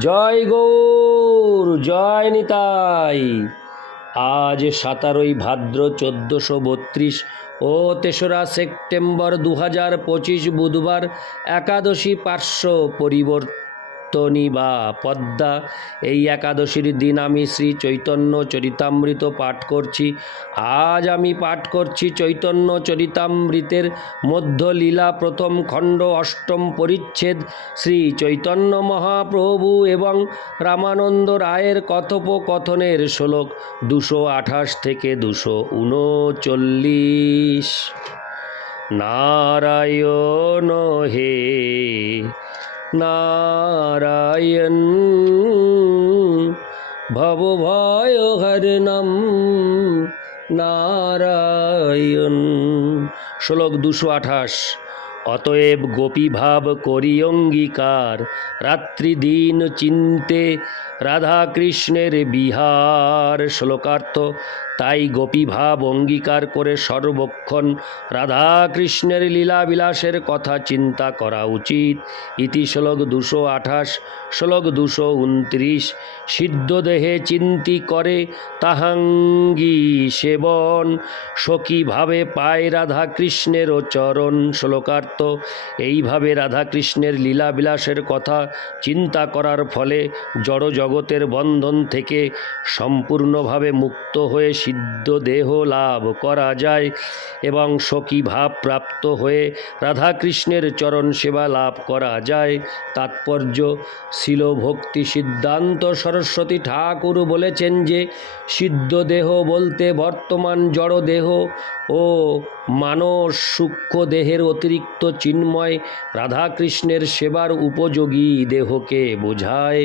জয় গৌর, জয় নিতাই। আজ সাতারোই ভাদ্র চোদ্দোশো বত্রিশ ও তেসরা সেপ্টেম্বর দু হাজার পঁচিশ বুধবার একাদশী পার্শ্ব পরিবর্তনী। বা পদ্মা। এই একাদশীর দিন আমি শ্রী চৈতন্য চরিতামৃত পাঠ করছি। আজ আমি পাঠ করছি চৈতন্য চরিতামৃতের মধ্যলীলা প্রথম খণ্ড অষ্টম পরিচ্ছেদ। শ্রী চৈতন্য মহাপ্রভু এবং রামানন্দ রায়ের কথোপকথনের শ্লোক দুশো আঠাশ থেকে দুশো উনচল্লিশ। নারায়ণ হে নারায়ণ ভব ভবভয় হরণম নারায়ণ শ্লোক দুশো আঠাশ। অতএব গোপীভাব করি অঙ্গীকার। রাত্রি দিন চিনতে রাধা কৃষ্ণের বিহার। শ্লোকার্থ তাই গোপীভাব অঙ্গীকার করে সর্বক্ষণ রাধা কৃষ্ণের লীলা বিলাসের কথা চিন্তা করা উচিত। ইতি শ্লোক দুশো আঠাশ, শ্লোক দুশো উনত্রিশ। সিদ্ধ দেহে চিন্তি করে তাহাঙ্গি সেবন। সখীভাবে পায় রাধা কৃষ্ণেরও চরণ শ্লোকার্থ। এইভাবে রাধা কৃষ্ণের লীলা বিলাসের কথা চিন্তা করার ফলে জড় জগতের বন্ধন থেকে সম্পূর্ণভাবে মুক্ত হয়ে সিদ্ধ দেহ লাভ করা যায় এবং সখী ভাব প্রাপ্ত হয়ে রাধাকৃষ্ণের চরণ সেবা লাভ করা যায়। তাৎপর্য শিল ভক্তি সিদ্ধান্ত সরস্বতী ঠাকুর বলেছেন যে, সিদ্ধ দেহ বলতে বর্তমান জড় দেহ ও মানস সূক্ষ্ম দেহের অতিরিক্ত চিন্ময় রাধাকৃষ্ণের সেবার উপযোগী দেহকে বোঝায়।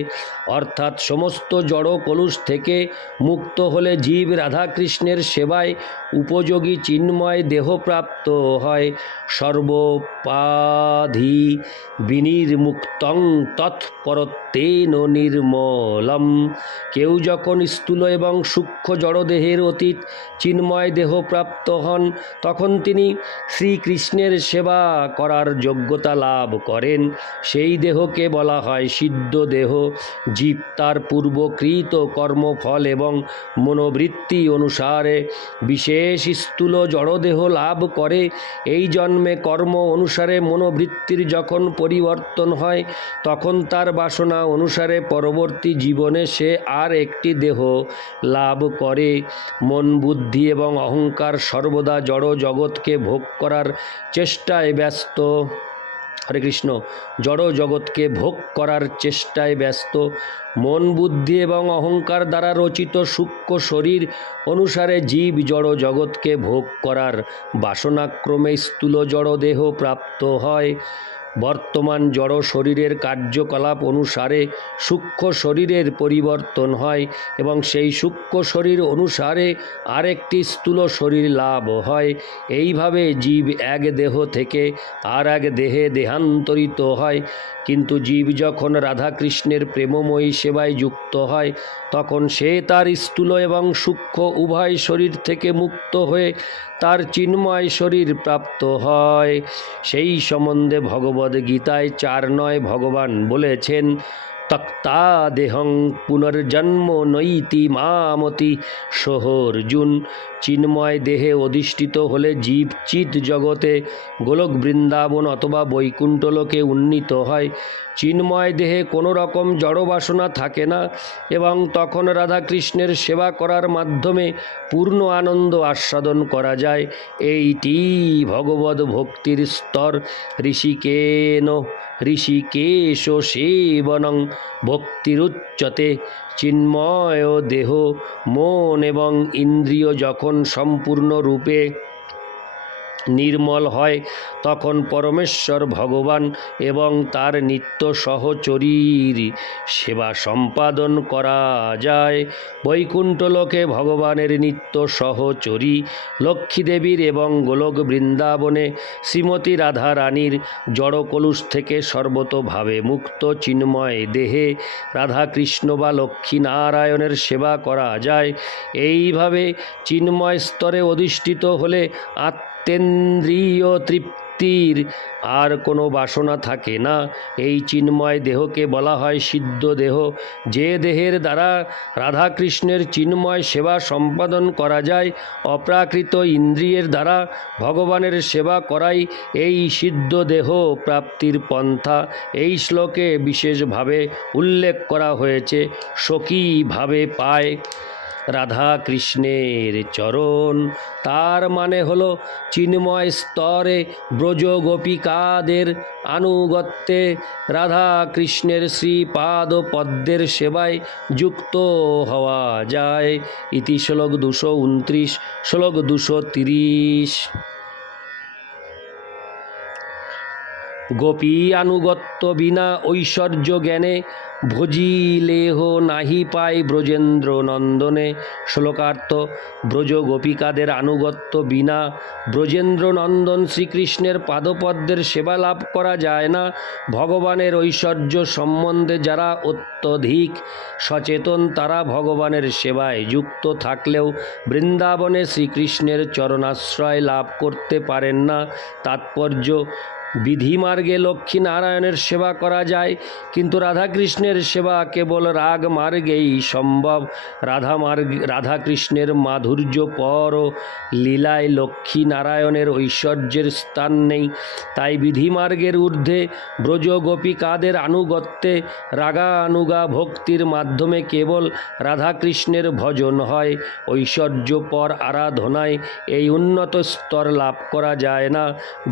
অর্থাৎ সমস্ত জড় কলুষ থেকে মুক্ত হলে জীব রাধাকৃষ্ণের সেবায় উপযোগী চিন্ময় দেহপ্রাপ্ত হয়। সর্বপাধি বিনির্মুক্তং তৎপরত্বেন নির্মলম। কেউ যখন স্থূল এবং সূক্ষ্ম জড়দেহের অতীত চিন্ময় দেহপ্রাপ্ত হন, তখন তিনি শ্রীকৃষ্ণের সেবা করার যোগ্যতা লাভ করেন। সেই দেহকে বলা হয় সিদ্ধ দেহ। জীব তার পূর্বকৃত কর্মফল এবং মনোবৃত্তি অনুসারে বিশেষ স্থূল জড়দেহ লাভ করে। এই জন্মে কর্ম অনুসারে মনোবৃত্তির যখন পরিবর্তন হয়, তখন তার বাসনা অনুসারে পরবর্তী জীবনে সে আর একটি দেহ লাভ করে। মন, বুদ্ধি এবং অহংকার সর্বদা জড় জগৎকে ভোগ করার চেষ্টায় ব্যস্ত। হরে কৃষ্ণ জড় জগৎকে ভোগ করার চেষ্টায় ব্যস্ত। মন বুদ্ধি এবং অহংকার দ্বারা রচিত সূক্ষ্ম শরীর অনুসারে জীব জড় জগৎকে ভোগ করার বাসনাক্রমে স্থূল জড় দেহ প্রাপ্ত হয়। বর্তমান জড় শরীরের কার্যকলাপ অনুসারে সূক্ষ্ম শরীরের পরিবর্তন হয় এবং সেই সূক্ষ্ম শরীর অনুসারে আরেকটি স্থূল শরীর লাভ হয়। এইভাবে জীব এক দেহ থেকে আর এক দেহে দেহান্তরিত হয়। কিন্তু জীব যখন রাধাকৃষ্ণের প্রেমময়ী সেবায় যুক্ত হয়, তখন সে তার স্থূল এবং সূক্ষ্ম উভয় শরীর থেকে মুক্ত হয়ে তার চিন্ময় শরীর প্রাপ্ত হয়। সেই সম্বন্ধে ভগবদ্গীতায় চার নয় ভগবান বলেছেন তক্তা দেহং পুনর্জন্ম নৈতি মামতি। সোহর্জুন, চিন্ময় দেহে অধিষ্ঠিত হলে জীব চিত জগতে গোলক বৃন্দাবন অথবা বৈকুণ্ঠলোকে উন্নীত হয়। চিন্ময় দেহে কোনো রকম জড় বাসনা থাকে না এবং তখন রাধাকৃষ্ণের সেবা করার মাধ্যমে পূর্ণ আনন্দ আস্বাদন করা যায়। এইটি ভগবত ভক্তির স্তর। ঋষিকেন, ঋষিকেশ সেবনং ভক্তিরুচ্চতে চিন্ময় দেহ মন এবং ইন্দ্রিয় যখন সম্পূর্ণরূপে নির্মল হয়, তখন পরমেশ্বর ভগবান এবং তার নিত্য সহচরীর সেবা সম্পাদন করা যায়। বৈকুণ্ঠ লোকে ভগবানের নিত্য সহচরী লক্ষ্মীদেবীর এবং গোলক বৃন্দাবনে শ্রীমতী রাধা রানীর জড়কলুষ থেকে সর্বতভাবে মুক্ত চিন্ময় দেহে রাধাকৃষ্ণ বা লক্ষ্মী নারায়ণের সেবা করা যায়। এইভাবে চিন্ময় স্তরে অধিষ্ঠিত হলে আত্ম তেন্দ্রিয় তৃপ্তির আর কোনো বাসনা থাকে না। এই চিন্ময় দেহকে বলা হয় সিদ্ধ দেহ। যে দেহের দ্বারা রাধাকৃষ্ণের চিন্ময় সেবা সম্পাদন করা যায়, অপ্রাকৃত ইন্দ্রিয়ের দ্বারা ভগবানের সেবা করাই এই সিদ্ধ দেহ প্রাপ্তির পন্থা। এই শ্লোকে বিশেষভাবে উল্লেখ করা হয়েছে, সখীভাবে পায়। রাধা কৃষ্ণের চরণ। তার মানে হলো চিন্ময় স্তরে ব্রজ গোপিকাদের আনুগত্যে রাধা কৃষ্ণের শ্রীপাদ পদ্মের সেবায় যুক্ত হওয়া যায়। ইতি শ্লোক দুশো উনত্রিশ, শ্লোক দুশো তিরিশ। গোপী আনুগত্য বিনা ঐশ্বর্য জ্ঞানে ভজিলেহ নাহি পায় ব্রজেন্দ্র নন্দনে। শ্লোকার্থ, ব্রজ গোপিকাদের আনুগত্য বিনা ব্রজেন্দ্র নন্দন শ্রীকৃষ্ণের পাদপদ্মের সেবা লাভ করা যায় না। ভগবানের ঐশ্বর্য সম্বন্ধে যারা অত্যধিক সচেতন, তারা ভগবানের সেবায় যুক্ত থাকলেও বৃন্দাবনে শ্রীকৃষ্ণের চরণাশ্রয় লাভ করতে পারেন না। তাৎপর্য বিধিমার্গে লক্ষ্মী নারায়ণের সেবা করা যায়, কিন্তু রাধাকৃষ্ণের সেবা কেবল রাগ মার্গেই সম্ভব। রাধা মার্গ, রাধাকৃষ্ণের মাধুর্য পর ও লীলায় লক্ষ্মী নারায়ণের ঐশ্বর্যের স্থান নেই। তাই বিধিমার্গের ঊর্ধ্বে ব্রজ গোপিকাদের আনুগত্যে রাগা আনুগা ভক্তির মাধ্যমে কেবল রাধাকৃষ্ণের ভজন হয়। ঐশ্বর্য পর আরাধনায় এই উন্নত স্তর লাভ করা যায় না।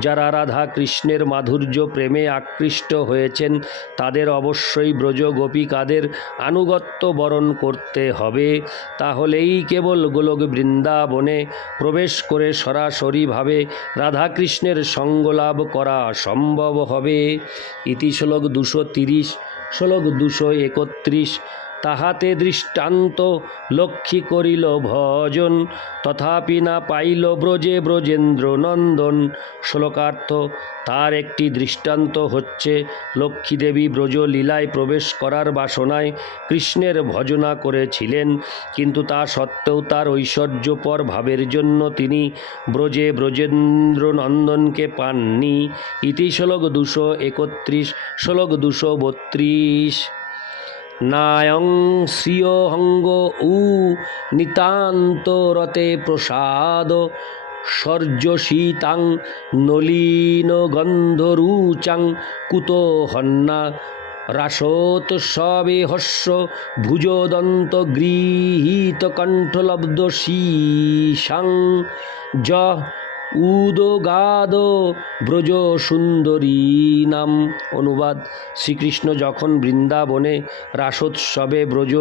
যারা রাধা কৃষ্ণের মাধুর্য, প্রেমে আকৃষ্ট হয়েছেন, তাদের অবশ্যই ব্রজ গোপিকাদের আনুগত্য বরণ করতে হবে। তাহলেই কেবল গোলক বৃন্দাবনে প্রবেশ করে সরাসরিভাবে রাধাকৃষ্ণের সঙ্গ লাভ করা সম্ভব হবে। ইতি শ্লোক দুশো তিরিশ, শ্লোক দুশো একত্রিশ তাহাতে দৃষ্টান্ত লক্ষ্মী করিল ভজন। তথাপি না পাইল ব্রজে ব্রজেন্দ্র নন্দন শ্লোকার্থ, তার একটি দৃষ্টান্ত হচ্ছে লক্ষ্মীদেবী ব্রজ লীলায় প্রবেশ করার বাসনায় কৃষ্ণের ভজনা করেছিলেন। কিন্তু তা সত্ত্বেও তার ঐশ্বর্যপর ভাবের জন্য তিনি ব্রজে ব্রজেন্দ্র নন্দনকে পাননি। ইতি শ্লোক দুশো একত্রিশ, শ্লোক দুশো বত্রিশ। নায়ং শ্রিয়হঙ্গ উ নিতান্তরতে প্রসাদ সর্যশীতাং নলীন গন্ধরুচাং কুত হন্না রাসোত সবে হস্য ভুজদন্ত গৃহীত কণ্ঠলব্ধ শীষাং য উদগাদ ব্রজ সুন্দরী নাম অনুবাদ, শ্রীকৃষ্ণ যখন বৃন্দাবনে রাসোৎসবে ব্রজ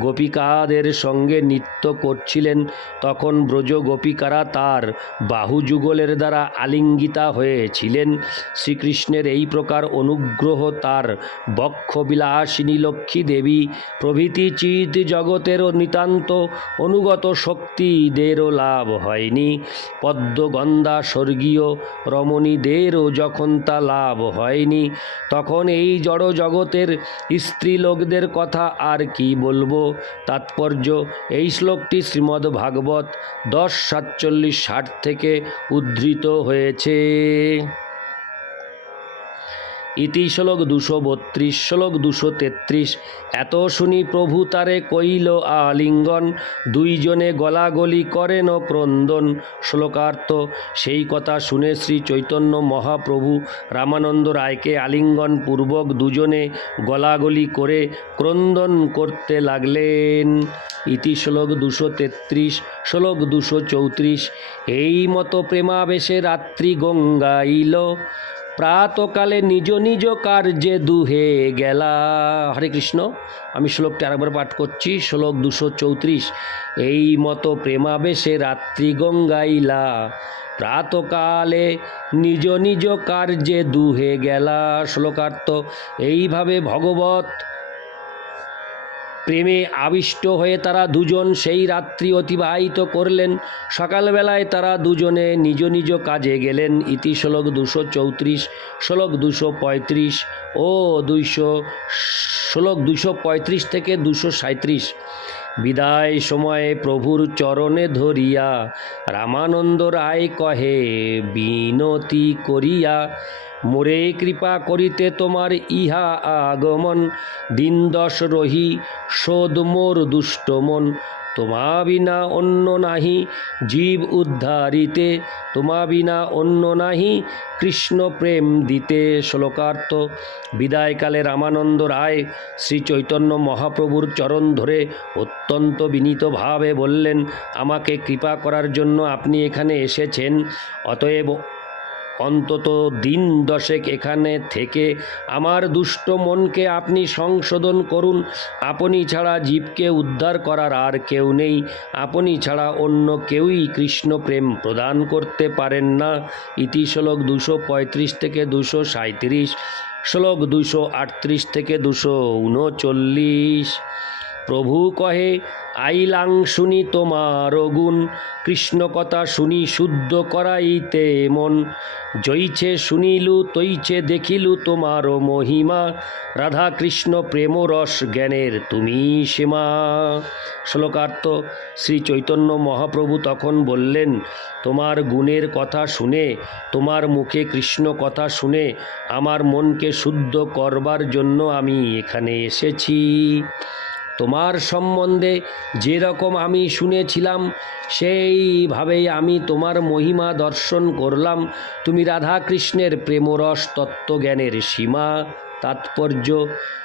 গোপিকাদের সঙ্গে নৃত্য করছিলেন, তখন ব্রজ গোপিকারা তার বাহুযুগলের দ্বারা আলিঙ্গিতা হয়েছিলেন। শ্রীকৃষ্ণের এই প্রকার অনুগ্রহ তার বক্ষবিলাসিনী লক্ষ্মী দেবী, প্রভৃতি চিত জগতেরও নিতান্ত অনুগত শক্তিদেরও লাভ হয়নি। পদ্মগন্ধা স্বর্গীয় রমণীদেরও যখন তা লাভ হয়নি, তখন এই জড় জগতের স্ত্রীলোকদের কথা আর কি বলব? তাৎপর্য, এই শ্লোকটি শ্রীমদ্ ভাগবত দশ সাতচল্লিশ ষাট থেকে উদ্ধৃত হয়েছে। ইতি শ্লোক দুশো বত্রিশ, শ্লোক দুশো তেত্রিশ। এত শুনি প্রভু তারে কইল, আলিঙ্গন, দুইজনে গলাগলি করেন ক্রন্দন। শ্লোকার্থ, সেই কথা শুনে শ্রী চৈতন্য মহাপ্রভু রামানন্দ রায়কে আলিঙ্গন পূর্বক দুজনে গলাগলি করে ক্রন্দন করতে লাগলেন। ইতি শ্লোক দুশো তেত্রিশ, শ্লোক দুশো চৌত্রিশ। এই মতো প্রেমাবেশে রাত্রি গঙ্গাইল। প্রাতকালে নিজ নিজ কার্যে দুহে গেলা। হরে কৃষ্ণ, আমি শ্লোকটি আরেকবার পাঠ করছি। শ্লোক দুশো চৌত্রিশ, এই মতো প্রেমাবেশে রাত্রি গঙ্গাইলা। প্রাতকালে নিজ নিজ কার্যে দুহে গেলা। শ্লোকার্থ, এইভাবে ভগবত প্রেমে আবিষ্ট হয়ে তারা দুজন সেই রাত্রি অতিবাহিত করলেন। সকালবেলায় তারা দুজনে নিজ নিজ কাজে গেলেন। ইতি শ্লোক দুশো চৌত্রিশ, শ্লোক দুশো পঁয়ত্রিশ ও দুইশো শ্লোক দুশো পঁয়ত্রিশ থেকে দুশো সাঁত্রিশ বিদায় সময়ে প্রভুর চরণে ধরিয়া রামানন্দ রায় কহে, বিনতি করিয়া মোরে কৃপা করিতে তোমার ইহা আগমন। দিন দশ রহি, শোধ মোর দুষ্ট মন। তোমা বিনা অন্য নাহি, জীব উদ্ধারিতে। তোমা বিনা অন্য নাহি, কৃষ্ণ প্রেম দিতে শ্লোকার্থ। বিদায়কালে রামানন্দ রায় শ্রী চৈতন্য মহাপ্রভুর চরণ ধরে অত্যন্ত বিনীতভাবে বললেন, আমাকে কৃপা করার জন্য আপনি এখানে এসেছেন। অতএব অন্তত দিন দশেক এখানে থেকে আমার দুষ্ট মনকে আপনি সংশোধন করুন। আপনি ছাড়া জীবকে উদ্ধার করার আর কেউ নেই। আপনি ছাড়া অন্য কেউই কৃষ্ণ প্রেম প্রদান করতে পারেন না। ইতি শ্লোক দুশো পঁয়ত্রিশ থেকে দুশো সাঁত্রিশ শ্লোক দুশো আটত্রিশ থেকে দুশো উনচল্লিশ। প্রভু কহে, আইলাং শুনি তোমার গুণ, কৃষ্ণ কথা শুনি শুদ্ধ করাইতে মন। জইছে শুনিলু, তৈছে দেখিলু তোমার মহিমা। রাধা কৃষ্ণ প্রেম রস জ্ঞানের তুমি সীমা। শ্লোকার্থ, শ্রী চৈতন্য মহাপ্রভু তখন বললেন, তোমার গুণের কথা শুনে, তোমার মুখে কৃষ্ণ কথা শুনে, আমার মনকে শুদ্ধ করবার জন্য আমি এখানে এসেছি। তোমার সম্বন্ধে যেরকম আমি শুনেছিলাম, সেইভাবেই আমি তোমার মহিমা দর্শন করলাম। তুমি রাধা কৃষ্ণের প্রেমরস তত্ত্বজ্ঞানের সীমা, তাৎপর্য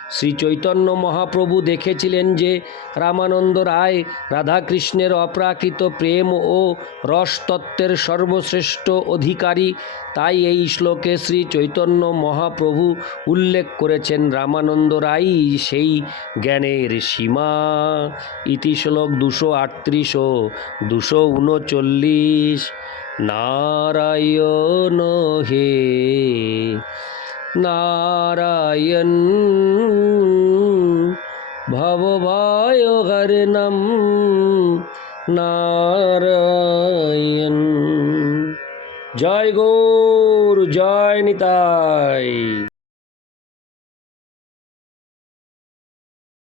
শ্রী চৈতন্য মহাপ্রভু দেখেছিলেন যে রামানন্দ রায় রাধাকৃষ্ণের অপ্রাকৃত প্রেম ও রসতত্ত্বের সর্বশ্রেষ্ঠ অধিকারী, তাই এই শ্লোকে শ্রী চৈতন্য মহাপ্রভু উল্লেখ করেছেন রামানন্দ রায় সেই জ্ঞানের সীমা। ইতি শ্লোক দুশো আটত্রিশ ও দুশো উনচল্লিশ। নারায়ণ হে নারায়ণ। ভবভয়হরণম নারায়ণ। জয় গৌর জয় নিতাই।